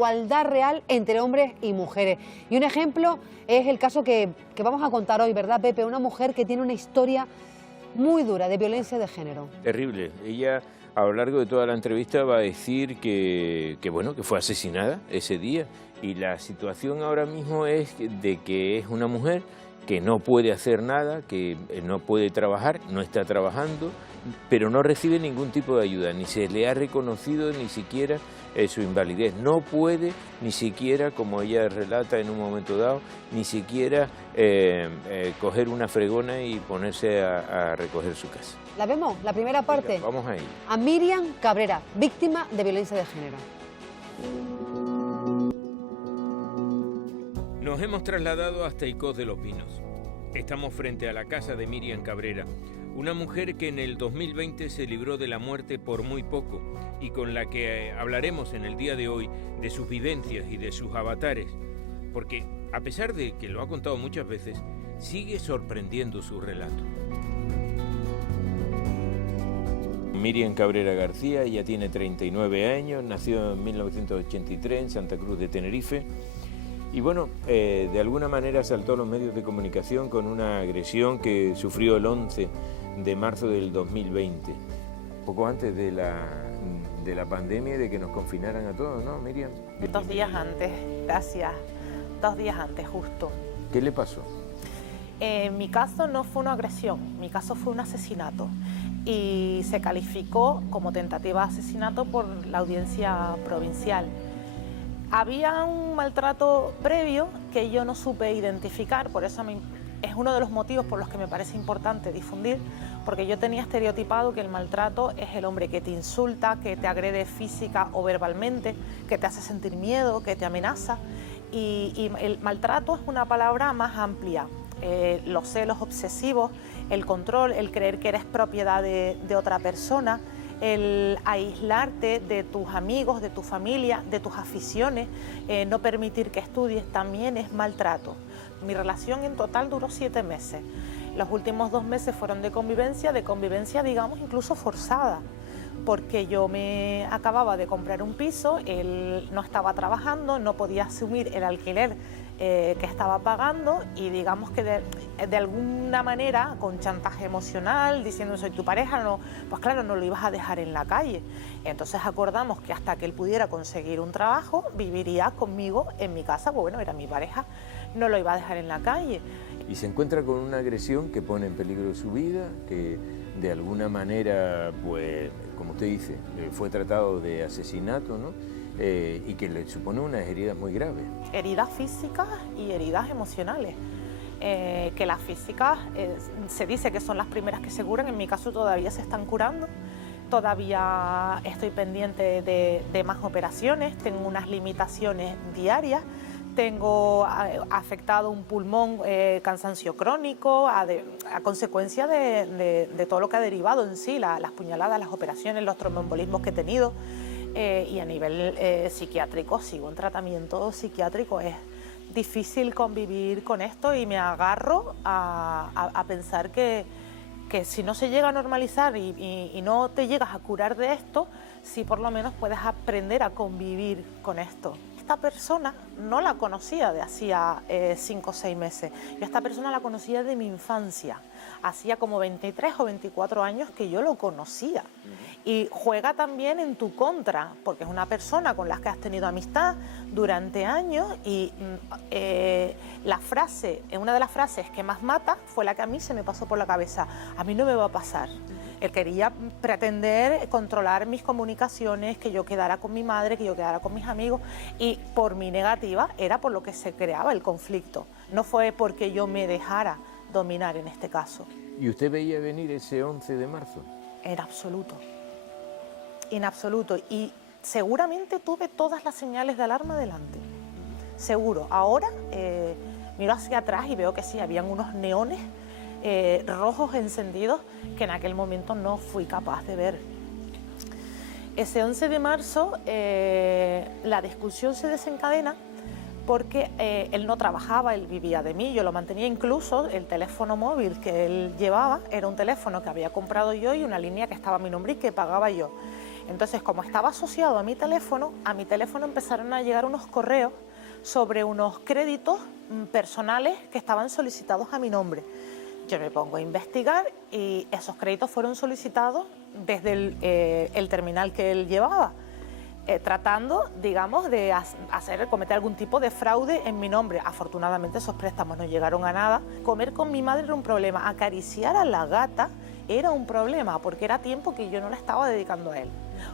Igualdad real entre hombres y mujeres. Y un ejemplo es el caso que vamos a contar hoy, ¿verdad, Pepe? Una mujer que tiene una historia muy dura de violencia de género. Terrible. Ella a lo largo de toda la entrevista va a decir que fue asesinada ese día, y la situación ahora mismo es de que es una mujer que no puede hacer nada, que no puede trabajar, no está trabajando, pero no recibe ningún tipo de ayuda, ni se le ha reconocido ni siquiera su invalidez. No puede ni siquiera, como ella relata en un momento dado, ni siquiera coger una fregona y ponerse a recoger su casa. ¿La vemos? La primera parte. Venga, vamos ahí. A Miriam Cabrera, víctima de violencia de género. Nos hemos trasladado hasta Icós de los Pinos. Estamos frente a la casa de Miriam Cabrera, una mujer que en el 2020 se libró de la muerte por muy poco y con la que hablaremos en el día de hoy de sus vivencias y de sus avatares, porque a pesar de que lo ha contado muchas veces, sigue sorprendiendo su relato. Miriam Cabrera García, ella tiene 39 años, nació en 1983 en Santa Cruz de Tenerife. Y bueno, de alguna manera saltó a los medios de comunicación con una agresión que sufrió el 11 de marzo del 2020, poco antes de la pandemia y de que nos confinaran a todos, ¿no, Miriam? 2 días antes, gracias. 2 días antes, justo. ¿Qué le pasó? Mi caso no fue una agresión, mi caso fue un asesinato y se calificó como tentativa de asesinato por la audiencia provincial. Había un maltrato previo que yo no supe identificar, por eso es uno de los motivos por los que me parece importante difundir, porque yo tenía estereotipado que el maltrato es el hombre que te insulta, que te agrede física o verbalmente, que te hace sentir miedo, que te amenaza, y el maltrato es una palabra más amplia. Los celos obsesivos, el control, el creer que eres propiedad de otra persona, el aislarte de tus amigos, de tu familia, de tus aficiones, no permitir que estudies, también es maltrato. Mi relación en total duró 7 meses. Los últimos 2 meses fueron de convivencia digamos incluso forzada, porque yo me acababa de comprar un piso, él no estaba trabajando, no podía asumir el alquiler que estaba pagando y digamos que de alguna manera, con chantaje emocional, diciendo soy tu pareja, no, pues claro, no lo ibas a dejar en la calle. Entonces acordamos que hasta que él pudiera conseguir un trabajo, viviría conmigo en mi casa, pues bueno, era mi pareja, no lo iba a dejar en la calle. Y se encuentra con una agresión que pone en peligro su vida, que de alguna manera, pues, como usted dice, fue tratado de asesinato, ¿no? Y que le supone unas heridas muy graves. Heridas físicas y heridas emocionales. Que las físicas se dice que son las primeras que se curan, en mi caso todavía se están curando, todavía estoy pendiente de más operaciones, tengo unas limitaciones diarias, tengo afectado un pulmón, cansancio crónico, a consecuencia de todo lo que ha derivado en sí, las puñaladas, las operaciones, los tromboembolismos que he tenido. Y a nivel psiquiátrico, sigo en tratamiento psiquiátrico, es difícil convivir con esto y me agarro a pensar que si no se llega a normalizar y no te llegas a curar de esto, sí por lo menos puedes aprender a convivir con esto. Esta persona no la conocía de hacía 5 o 6 meses, yo a esta persona la conocía de mi infancia, hacía como 23 o 24 años que yo lo conocía. Y juega también en tu contra, porque es una persona con la que has tenido amistad durante años y una de las frases que más mata fue la que a mí se me pasó por la cabeza: a mí no me va a pasar. Él quería pretender controlar mis comunicaciones, que yo quedara con mi madre, que yo quedara con mis amigos, y por mi negativa era por lo que se creaba el conflicto, no fue porque yo me dejara dominar en este caso. ¿Y usted veía venir ese 11 de marzo? En absoluto. En absoluto, y seguramente tuve todas las señales de alarma delante, seguro. Ahora miro hacia atrás y veo que sí, habían unos neones rojos encendidos que en aquel momento no fui capaz de ver. Ese 11 de marzo la discusión se desencadena porque él no trabajaba, él vivía de mí, yo lo mantenía, incluso el teléfono móvil que él llevaba era un teléfono que había comprado yo y una línea que estaba a mi nombre y que pagaba yo. Entonces, como estaba asociado a mi teléfono empezaron a llegar unos correos sobre unos créditos personales que estaban solicitados a mi nombre. Yo me pongo a investigar y esos créditos fueron solicitados desde el terminal que él llevaba, tratando, digamos, de cometer algún tipo de fraude en mi nombre. Afortunadamente esos préstamos no llegaron a nada. Comer con mi madre era un problema, acariciar a la gata era un problema, porque era tiempo que yo no le estaba dedicando a él.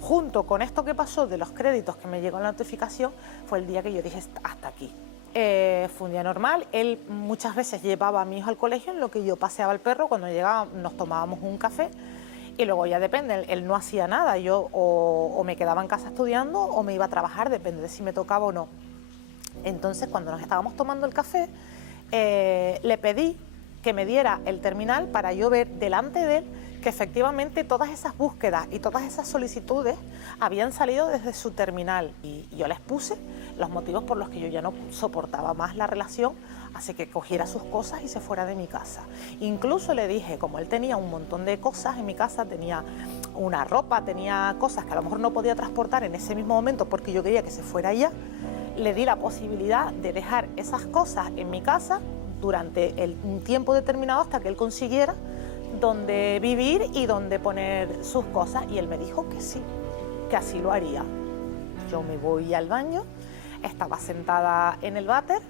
Junto con esto que pasó de los créditos que me llegó en la notificación, fue el día que yo dije hasta aquí. Fue un día normal. Él muchas veces llevaba a mi hijo al colegio, en lo que yo paseaba al perro. Cuando llegaba nos tomábamos un café y luego ya depende, él no hacía nada. Yo o me quedaba en casa estudiando o me iba a trabajar, depende de si me tocaba o no. Entonces, cuando nos estábamos tomando el café, le pedí que me diera el terminal para yo ver delante de él que efectivamente todas esas búsquedas y todas esas solicitudes habían salido desde su terminal, y yo les puse los motivos por los que yo ya no soportaba más la relación, así que cogiera sus cosas y se fuera de mi casa. Incluso le dije, como él tenía un montón de cosas en mi casa, tenía una ropa, tenía cosas que a lo mejor no podía transportar en ese mismo momento porque yo quería que se fuera ya, le di la posibilidad de dejar esas cosas en mi casa durante un tiempo determinado hasta que él consiguiera donde vivir y donde poner sus cosas, y él me dijo que sí, que así lo haría. Yo me voy al baño, estaba sentada en el váter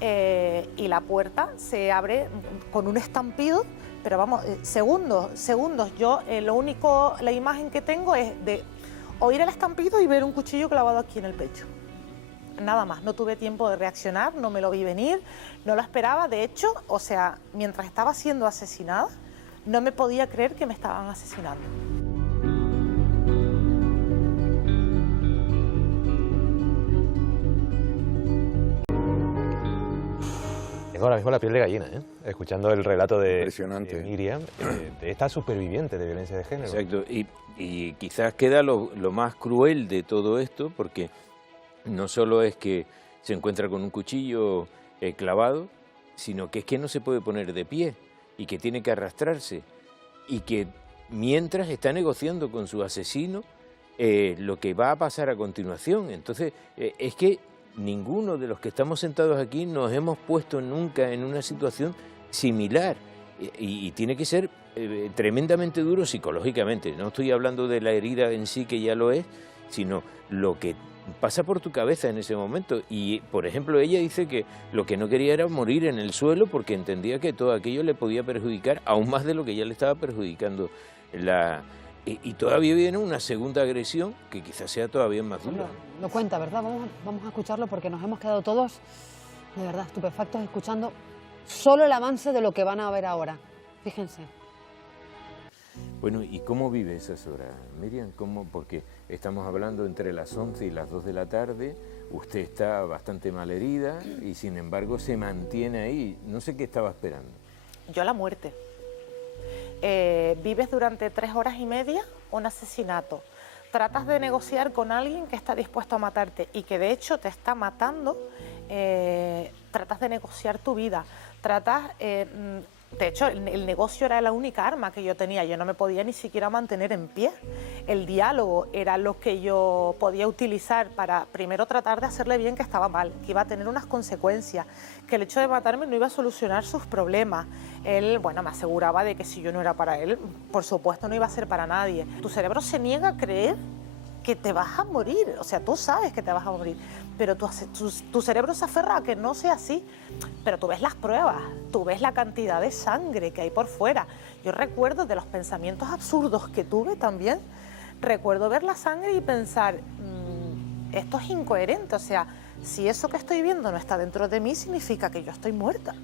y la puerta se abre con un estampido, pero vamos, segundos. Yo la imagen que tengo es de oír el estampido y ver un cuchillo clavado aquí en el pecho. Nada más, no tuve tiempo de reaccionar, no me lo vi venir, no lo esperaba. De hecho, o sea, mientras estaba siendo asesinada, no me podía creer que me estaban asesinando. Tengo ahora mismo la piel de gallina, escuchando el relato de Miriam, de esta superviviente de violencia de género. Exacto, y quizás queda lo más cruel de todo esto, porque no solo es que se encuentra con un cuchillo clavado, sino que es que no se puede poner de pie y que tiene que arrastrarse, y que mientras está negociando con su asesino lo que va a pasar a continuación. Entonces, es que ninguno de los que estamos sentados aquí nos hemos puesto nunca en una situación similar, y tiene que ser tremendamente duro psicológicamente. No estoy hablando de la herida en sí, que ya lo es, sino lo que pasa por tu cabeza en ese momento. Y, por ejemplo, ella dice que lo que no quería era morir en el suelo, porque entendía que todo aquello le podía perjudicar aún más de lo que ya le estaba perjudicando. Y todavía viene una segunda agresión que quizás sea todavía más dura. Lo cuenta, ¿verdad? Vamos a escucharlo, porque nos hemos quedado todos, de verdad, estupefactos escuchando solo el avance de lo que van a ver ahora. Fíjense. Bueno, ¿y cómo vive esas horas, Miriam? Porque estamos hablando entre las 11 y las 2 de la tarde, usted está bastante malherida y sin embargo se mantiene ahí. No sé qué estaba esperando. Yo la muerte. Vives durante 3 horas y media un asesinato. Tratas de negociar con alguien que está dispuesto a matarte y que de hecho te está matando. Tratas de negociar tu vida. De hecho, el negocio era la única arma que yo tenía. Yo no me podía ni siquiera mantener en pie. El diálogo era lo que yo podía utilizar para primero tratar de hacerle bien que estaba mal, que iba a tener unas consecuencias, que el hecho de matarme no iba a solucionar sus problemas. Él, bueno, me aseguraba de que si yo no era para él, por supuesto no iba a ser para nadie. Tu cerebro se niega a creer que te vas a morir. O sea, tú sabes que te vas a morir, pero tu cerebro se aferra a que no sea así. Pero tú ves las pruebas, tú ves la cantidad de sangre que hay por fuera. Yo recuerdo de los pensamientos absurdos que tuve también, recuerdo ver la sangre y pensar, esto es incoherente. O sea, si eso que estoy viendo no está dentro de mí, significa que yo estoy muerta.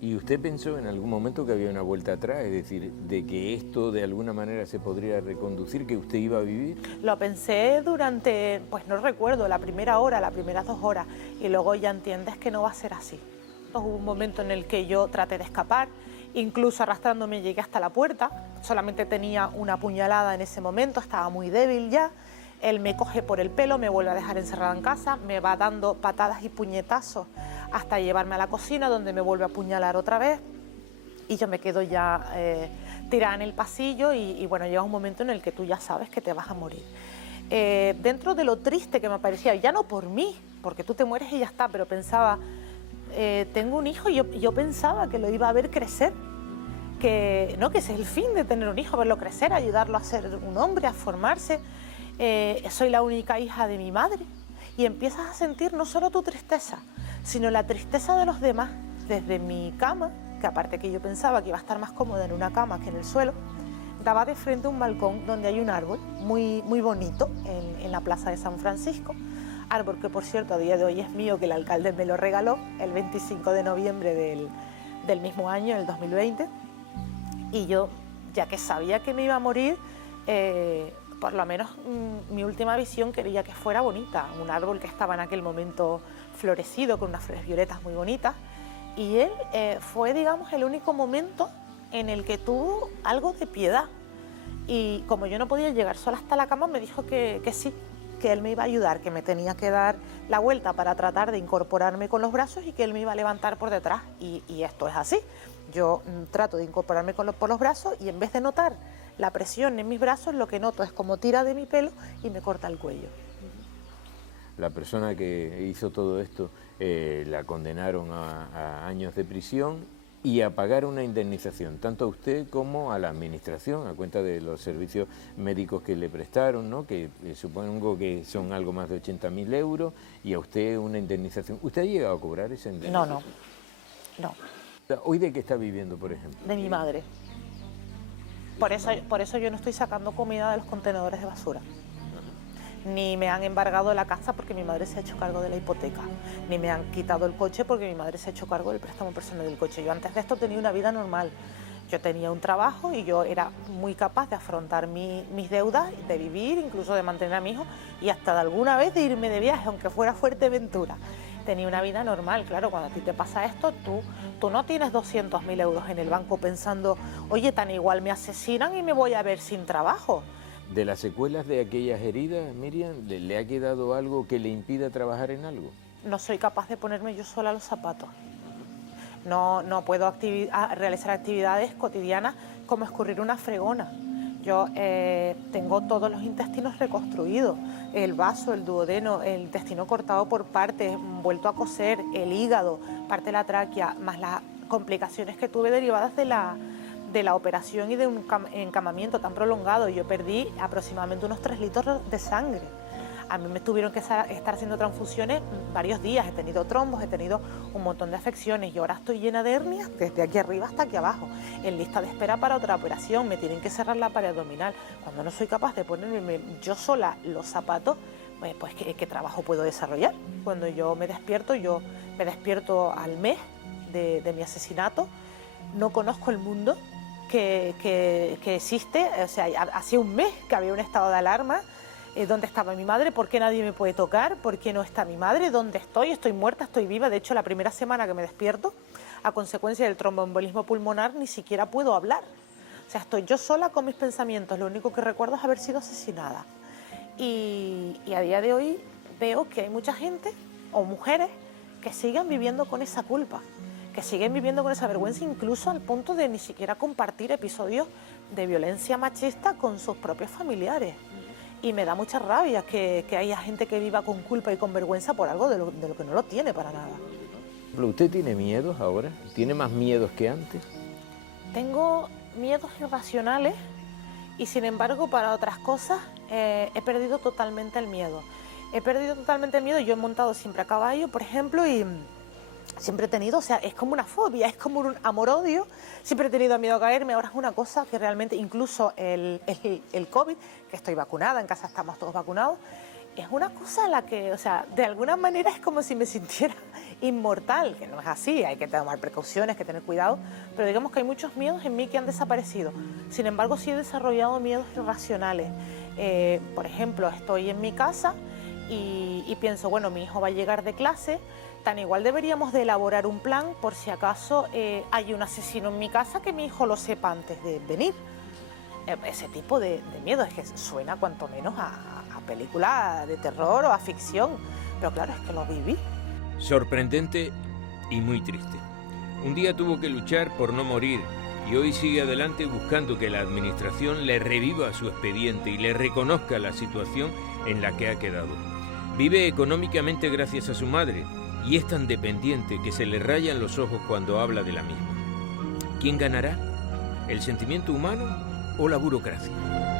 ¿Y usted pensó en algún momento que había una vuelta atrás? Es decir, de que esto de alguna manera se podría reconducir, que usted iba a vivir. Lo pensé durante, pues no recuerdo, la primera hora, las primeras 2 horas, y luego ya entiendes que no va a ser así. Hubo un momento en el que yo traté de escapar, incluso arrastrándome llegué hasta la puerta. Solamente tenía una puñalada en ese momento, estaba muy débil ya. Él me coge por el pelo, me vuelve a dejar encerrada en casa, me va dando patadas y puñetazos hasta llevarme a la cocina, donde me vuelve a apuñalar otra vez, y yo me quedo ya tirada en el pasillo y bueno, llega un momento en el que tú ya sabes que te vas a morir. Dentro de lo triste que me parecía, ya no por mí, porque tú te mueres y ya está, pero pensaba, tengo un hijo y yo pensaba que lo iba a ver crecer, que ese es el fin de tener un hijo, verlo crecer, ayudarlo a ser un hombre, a formarse. Soy la única hija de mi madre y empiezas a sentir no solo tu tristeza, sino la tristeza de los demás. Desde mi cama, que aparte que yo pensaba que iba a estar más cómoda en una cama que en el suelo, daba de frente a un balcón donde hay un árbol muy, muy bonito en la plaza de San Francisco, árbol que por cierto a día de hoy es mío, que el alcalde me lo regaló el 25 de noviembre del mismo año, el 2020, y yo, ya que sabía que me iba a morir, por lo menos mi última visión quería que fuera bonita, un árbol que estaba en aquel momento florecido con unas flores violetas muy bonitas, y él fue, digamos, el único momento en el que tuvo algo de piedad. Y como yo no podía llegar sola hasta la cama, me dijo que sí, que él me iba a ayudar, que me tenía que dar la vuelta para tratar de incorporarme con los brazos y que él me iba a levantar por detrás. Y esto es así. Yo trato de incorporarme por los brazos y en vez de notar la presión en mis brazos, lo que noto es como tira de mi pelo y me corta el cuello. La persona que hizo todo esto la condenaron a años de prisión y a pagar una indemnización, tanto a usted como a la administración, a cuenta de los servicios médicos que le prestaron, ¿no? Que supongo que son algo más de 80.000 euros, y a usted una indemnización. ¿Usted ha llegado a cobrar esa indemnización? No. ¿Hoy de qué está viviendo, por ejemplo? De mi madre. Por eso yo no estoy sacando comida de los contenedores de basura. Ni me han embargado la casa porque mi madre se ha hecho cargo de la hipoteca, ni me han quitado el coche porque mi madre se ha hecho cargo del préstamo personal del coche. Yo antes de esto tenía una vida normal, yo tenía un trabajo y yo era muy capaz de afrontar mis deudas, de vivir, incluso de mantener a mi hijo y hasta de alguna vez de irme de viaje, aunque fuera a Fuerteventura. Tenía una vida normal, claro, cuando a ti te pasa esto, tú no tienes 200.000 euros en el banco pensando, oye, tan igual me asesinan y me voy a ver sin trabajo. ¿De las secuelas de aquellas heridas, Miriam, le ha quedado algo que le impida trabajar en algo? No soy capaz de ponerme yo sola los zapatos. No puedo realizar actividades cotidianas como escurrir una fregona. Yo tengo todos los intestinos reconstruidos, el vaso, el duodeno, el intestino cortado por partes, vuelto a coser, el hígado, parte de la tráquea, más las complicaciones que tuve derivadas de la operación y de un encamamiento tan prolongado. Yo perdí aproximadamente unos 3 litros de sangre. A mí me tuvieron que estar haciendo transfusiones varios días, he tenido trombos, he tenido un montón de afecciones y ahora estoy llena de hernias desde aquí arriba hasta aquí abajo, en lista de espera para otra operación, me tienen que cerrar la pared abdominal. Cuando no soy capaz de ponerme yo sola los zapatos, pues ¿qué trabajo puedo desarrollar? Cuando yo me despierto al mes de mi asesinato, no conozco el mundo que existe, o sea, hacía un mes que había un estado de alarma. ¿Dónde estaba mi madre? ¿Por qué nadie me puede tocar? ¿Por qué no está mi madre? ¿Dónde estoy? ¿Estoy muerta? ¿Estoy viva? De hecho, la primera semana que me despierto, a consecuencia del tromboembolismo pulmonar, ni siquiera puedo hablar. O sea, estoy yo sola con mis pensamientos. Lo único que recuerdo es haber sido asesinada. Y a día de hoy veo que hay mucha gente, o mujeres, que siguen viviendo con esa culpa, que siguen viviendo con esa vergüenza, incluso al punto de ni siquiera compartir episodios de violencia machista con sus propios familiares. Y me da mucha rabia que haya gente que viva con culpa y con vergüenza por algo de lo que no lo tiene para nada. ¿Usted tiene miedos ahora? ¿Tiene más miedos que antes? Tengo miedos irracionales y sin embargo para otras cosas he perdido totalmente el miedo. Yo he montado siempre a caballo, por ejemplo, y siempre he tenido, o sea, es como una fobia, es como un amor-odio. Siempre he tenido miedo a caerme. Ahora es una cosa que realmente, incluso el COVID, que estoy vacunada, en casa estamos todos vacunados, es una cosa en la que, o sea, de alguna manera es como si me sintiera inmortal, que no es así, hay que tomar precauciones, hay que tener cuidado, pero digamos que hay muchos miedos en mí que han desaparecido. Sin embargo, sí he desarrollado miedos irracionales. Por ejemplo, estoy en mi casa y pienso, bueno, mi hijo va a llegar de clase, tan igual deberíamos de elaborar un plan por si acaso hay un asesino en mi casa, que mi hijo lo sepa antes de venir. Ese tipo de miedo es que suena cuanto menos a película de terror o a ficción, pero claro, es que lo viví. Sorprendente y muy triste. Un día tuvo que luchar por no morir y y hoy sigue adelante buscando que la administración le reviva su expediente y le reconozca la situación en la que ha quedado. Vive económicamente gracias a su madre y es tan dependiente que se le rayan los ojos cuando habla de la misma. ¿Quién ganará? ¿El sentimiento humano o la burocracia?